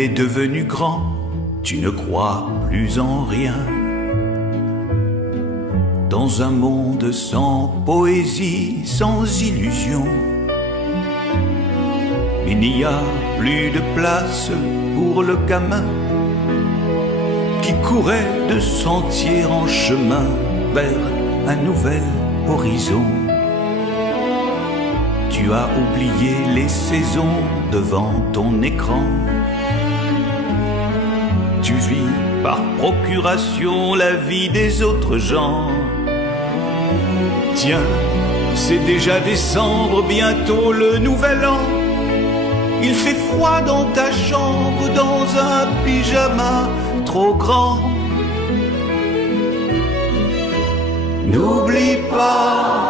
Tu es devenu grand, tu ne crois plus en rien. Dans un monde sans poésie, sans illusion, il n'y a plus de place pour le gamin qui courait de sentier en chemin vers un nouvel horizon. Tu as oublié les saisons devant ton écran. Tu vis par procuration la vie des autres gens. Tiens, c'est déjà décembre, bientôt le nouvel an. Il fait froid dans ta chambre, dans un pyjama trop grand. N'oublie pas